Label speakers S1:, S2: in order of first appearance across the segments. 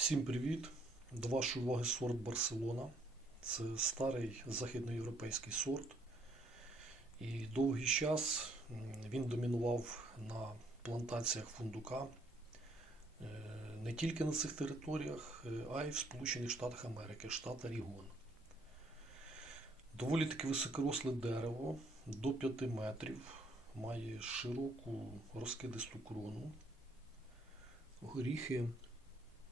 S1: Всім привіт! До вашої уваги сорт Барселона. Це старий західноєвропейський сорт. І довгий час він домінував на плантаціях фундука е, не тільки на цих територіях, е, а й в Сполучених Штатах Америки, штат Орігон. Доволі таки високоросле дерево до 5 метрів, має широку розкидисту крону. Горіхи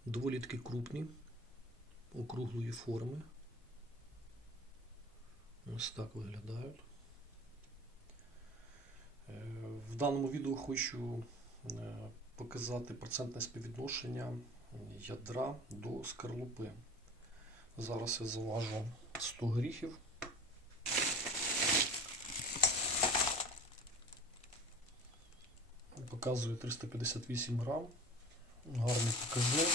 S1: доволі таки крупні, округлої форми. Ось так виглядають. Е, В даному відео хочу е, показати процентне співвідношення ядра до скорлупи. Зараз я заважу 100 горіхів. Показую 358 грам. Гарний показник.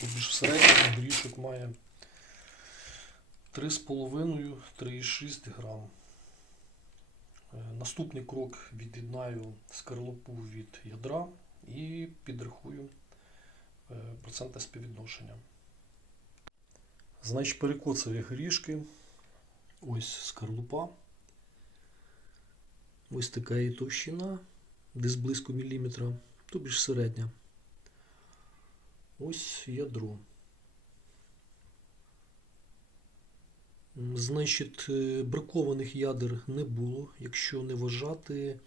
S1: Тобто ж в горішок має 3,5-3,6 грам. Е, Наступний крок від'єднаю скорлупу від ядра і підрахую е, процентне співвідношення. Значить, перекоцав я горішки. Ось скорлупа. Ось така її товщина, десь близько міліметра, тобі ж середня. Ось ядро. Значить, е, бракованих ядер не було, якщо не вважати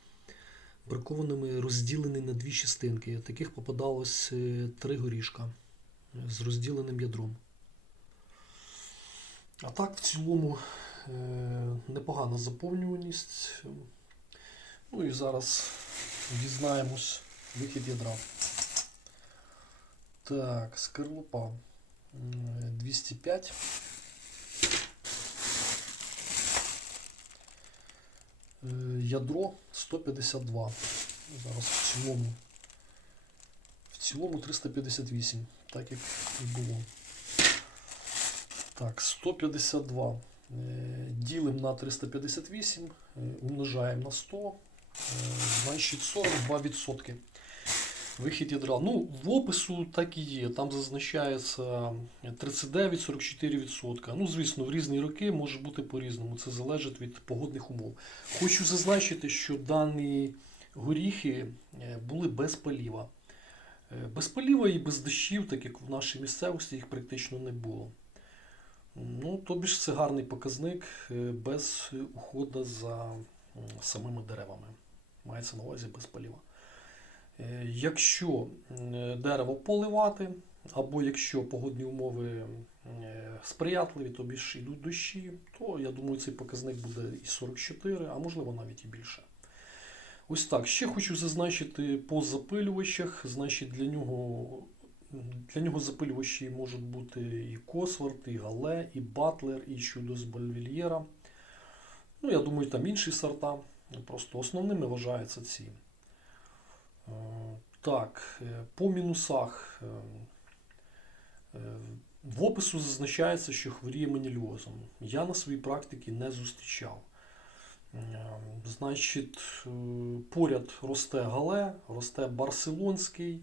S1: бракованими розділені на дві частинки. Таких попадалось е, три горішка е, з розділеним ядром. А так, в цілому, непогана заповнюваність. Ну і зараз дізнаємось вихід ядра. Так, скорлупа 205. Е, Ядро 152. Зараз в цілому. В цілому 358, так як і було. Так, 152. Е, Ділимо на 358, е, умножаємо на 100, е, значить 42%. Вихід ядра. Ну, в опису так і є. Там зазначається 39-44%. Ну, звісно, в різні роки може бути по-різному. Це залежить від погодних умов. Хочу зазначити, що дані горіхи е, були без паліва. Е, Без паліва і без дощів, так як в нашій місцевості їх практично не було. Ну, тобі ж це гарний показник е, без уходу за самими деревами. Мається на увазі без паліва. Е, Якщо дерево поливати, або якщо погодні умови е, сприятливі, тобі ж йдуть дощі, то я думаю, цей показник буде і 44, а можливо навіть і більше. Ось так. Ще хочу зазначити по запилювачах. Значить, для нього, для нього запилювачі можуть бути і Косворт, і Гале, і Батлер, і чудо з Бальвільєра. Ну, я думаю, там інші сорта. Просто основними вважаються ці. Так, е, по мінусах. е, е, В опису зазначається, що хворіє маніліозом. Я на своїй практиці не зустрічав. Значить, поряд росте гале, росте барселонський.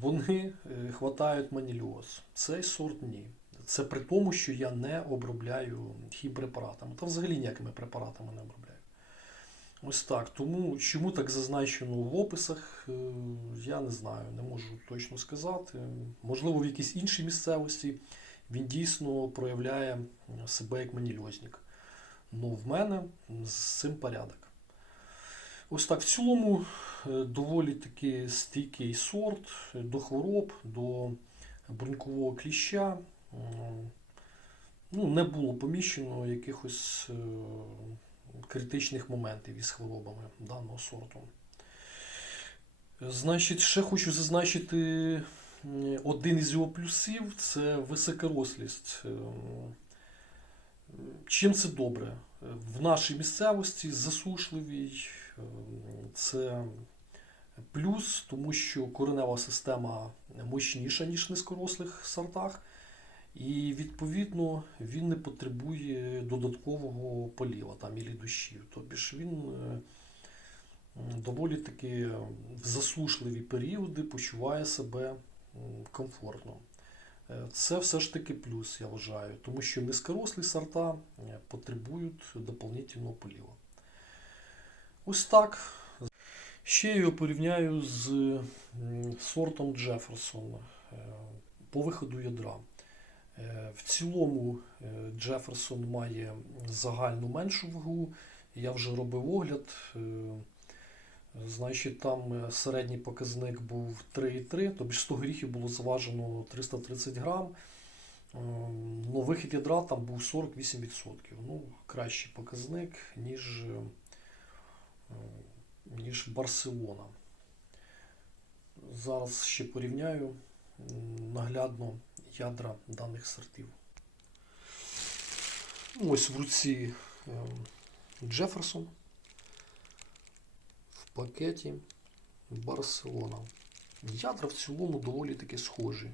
S1: Вони хватають маніліоз. Цей сорт ні. Це при тому, що я не обробляю хімпрепаратами. Та взагалі ніякими препаратами не обробляю. Ось так. Тому чому так зазначено в описах, е, я не знаю, не можу точно сказати. Можливо, в якійсь іншій місцевості він дійсно проявляє себе як манільозник. Ну, в мене з цим порядок. Ось так, в цілому е, доволі таки стійкий сорт до хвороб, до брунькового кліща. Ну, не було поміщено якихось е, критичних моментів із хворобами даного сорту. Значить, ще хочу зазначити один із його плюсів це високорослість. Ем, Чим це добре? В нашій місцевості засушливій ем, це плюс, тому що коренева система мощніша, ніж в низькорослих сортах, і відповідно він не потребує додаткового поліва там, ілі дощів. Тобто ж він е, доволі таки в засушливі періоди почуває себе комфортно. Е, Це все ж таки плюс, я вважаю, тому що низькорослі сорта е, потребують дополнительного полива. Ось так. Ще його порівняю з сортом Джеферсон по виходу ядра. Е, В цілому е, Джеферсон має загальну меншу вагу. Я вже робив огляд. е, Значить, там середній показник був 3,3, тобто 100 горіхів було заважено 330 грам. Ем, Ну, ядра там був 48%. Ну, кращий показник, ніж, ніж Барселона. Зараз ще порівняю наглядно ядра даних сортів. Ну, Ось в руці ем, Джеферсон в пакеті Барселона. Ядра в цілому доволі таки схожі.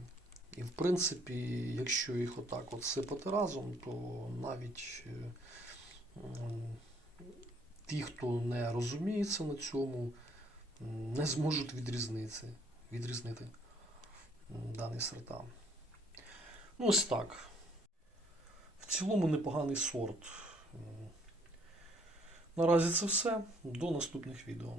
S1: І в принципі, якщо їх отак от сипати разом, то навіть е, ті, хто не розуміється на цьому, не зможуть відрізнити, відрізнити дані сорта. Ну, ось так. В цілому непоганий сорт. Наразі це все. До наступних відео.